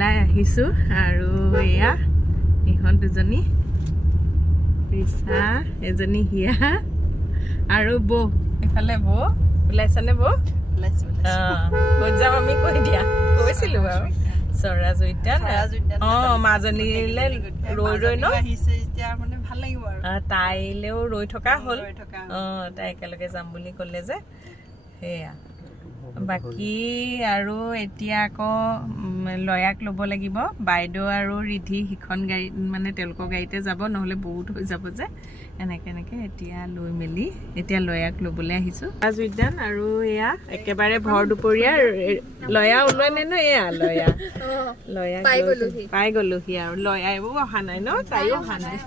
ওলাই আহিছোঁ আৰু এয়া ইহঁত দুজনী ৰিচা এজনী হিয়া আৰু বৌ এইফালে বৌ ওলাইছানে বৌ ক'ত যাম আমি কৈ দিয়া কৈছিলোঁ বাৰু চৰাজ উদ্যান মাজনীলৈ ৰৈ ৰৈ ন তাইলেও ৰৈ থকা হ'ল তাই একেলগে যাম বুলি ক'লে যে সেয়া বাকী আৰু এতিয়া আকৌ লয়াক ল'ব লাগিব বাইদেউ আৰু ৰিধি সিখন গাড়ীত মানে তেওঁলোকৰ গাড়ীতে যাব নহ'লে বহুত হৈ যাব যে এনেকৈ এতিয়া লৈ মেলি এতিয়া লয়াক ল'বলৈ আহিছোঁ চৰাজ উদ্যান আৰু এয়া একেবাৰে ভৰ দুপৰীয়া লয়া ওলোৱা নাই ন এয়া লয়া পাই গ'লোহি আৰু লয়াইও অহা নাই ন তাইও অহা নাই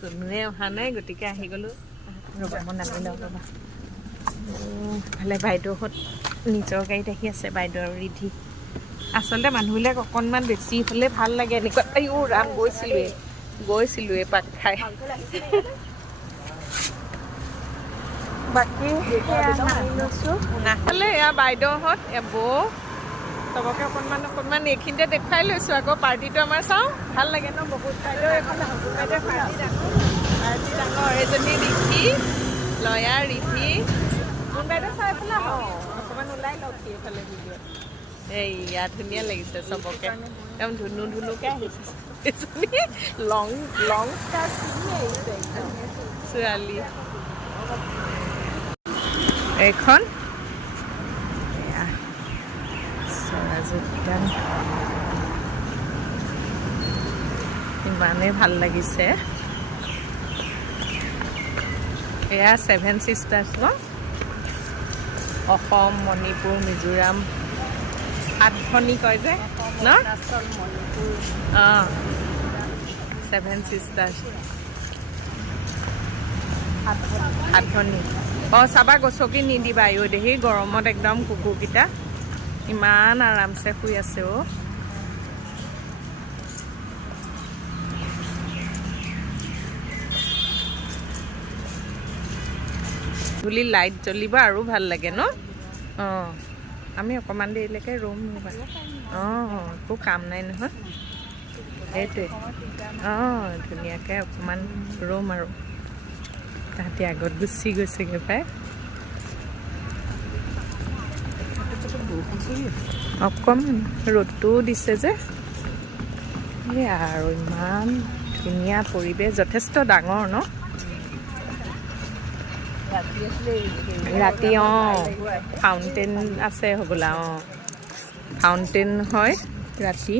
কোনোৱে অহা নাই গতিকে আহি গ'লোঁ ৰ'বা মই নামি লওঁ ৰ'বা ভালে বাইদেউহঁত নিজৰ গাড়ীত আহি আছে বাইদেউ আৰু ৰিধি আচলতে মানুহবিলাক অকণমান বেছি হ'লে ভাল লাগে এনেকুৱা আইও ৰাম গৈছিলোঁৱে পাক খাই বাকী নামি লৈছোঁ নহ'লে এয়া বাইদেউহঁত বৌ চবকে অকণমান এইখিনিতে দেখুৱাই লৈছোঁ আকৌ পাৰ্টিটো আমাৰ চাওঁ ভাল লাগে ন বহুত বাইদেউ এইফালে বাইদেউ পাৰ্টি ডাঙৰ এজনী ৰিধি লয়া ৰিধি কোন বাইদেউ চাই পেলাই অকণমান ওলাই লওক এইফালে ভিডিঅ'ত এইয়া ধুনীয়া লাগিছে চবকে একদম ধুনুকৈ আহিছে এজনী লং স্কাৰ্ট পিন্ধি আহিছে একদম ছোৱালী এইখন চৰাজ উদ্যান ইমানেই ভাল লাগিছে এয়া 7 চিষ্টাৰ্ছ ন অসম মণিপুৰ মিজোৰাম 8 ভনী কয় যে ন 7 চিষ্টাৰ্ছ 8 ভনী চাবা গছকি নিদিবা দেহি গৰমত একদম কুকুৰকেইটা ইমান আৰামছে শুই আছে ধূলি লাইট জ্বলিব আৰু ভাল লাগে ন আমি অকণমান দেৰিলৈকে ৰ'ম ৰ'বা একো কাম নাই নহয় সেইটোৱে ধুনীয়াকৈ অকণমান ৰ'ম আৰু তাহাঁতি আগত গুচি গৈছেগৈ পাই অকণমান ৰ'দটোও দিছে যে আৰু ইমান ধুনীয়া পৰিৱেশ যথেষ্ট ডাঙৰ ন ৰাতি ফাউণ্টেইন আছে হ'বলা ফাউণ্টেইন হয় ৰাতি